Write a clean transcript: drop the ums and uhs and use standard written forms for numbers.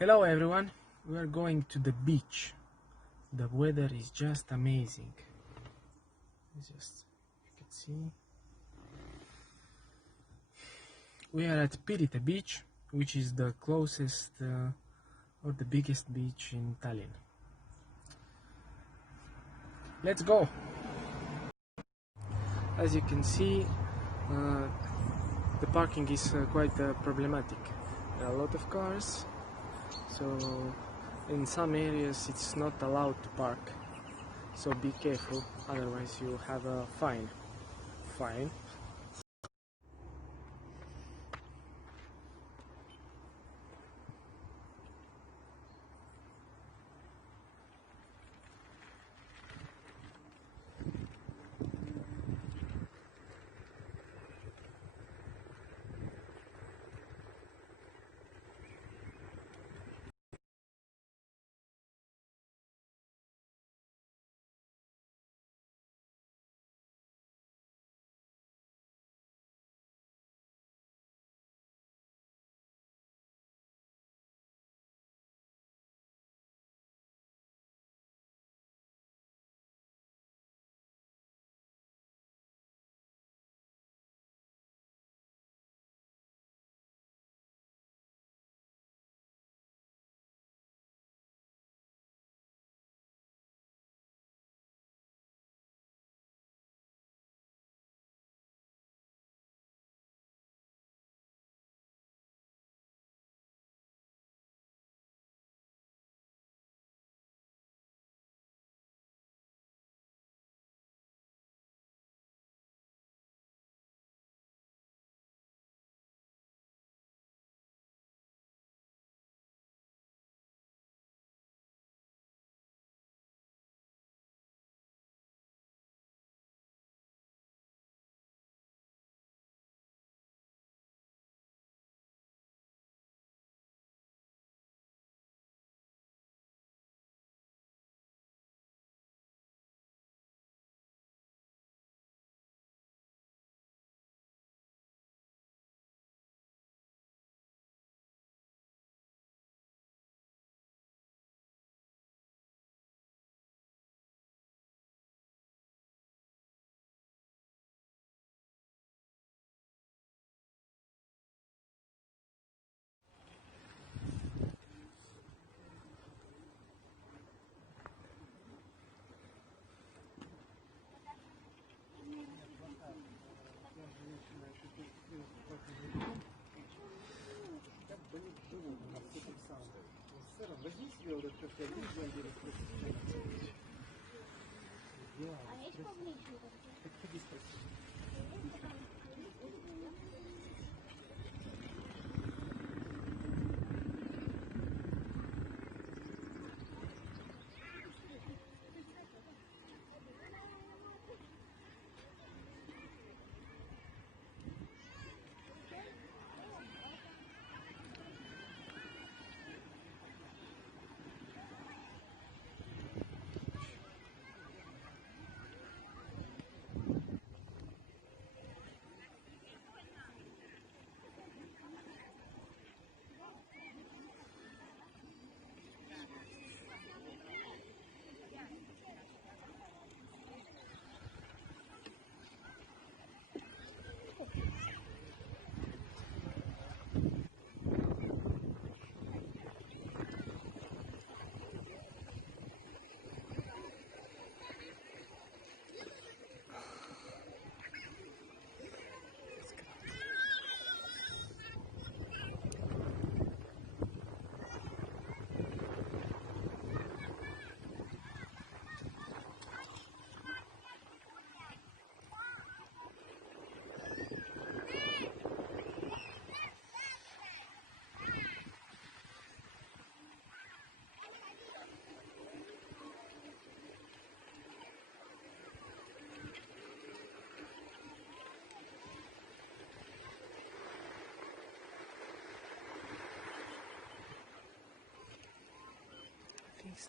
Hello everyone, we are going to the beach. The weather is just amazing. Just, you can see. We are at Pirita beach, which is the closest or the biggest beach in Tallinn. Let's go! As you can see, the parking is quite problematic. There are a lot of cars, so in some areas it's not allowed to park. So be careful, otherwise you have a fine. Thanks,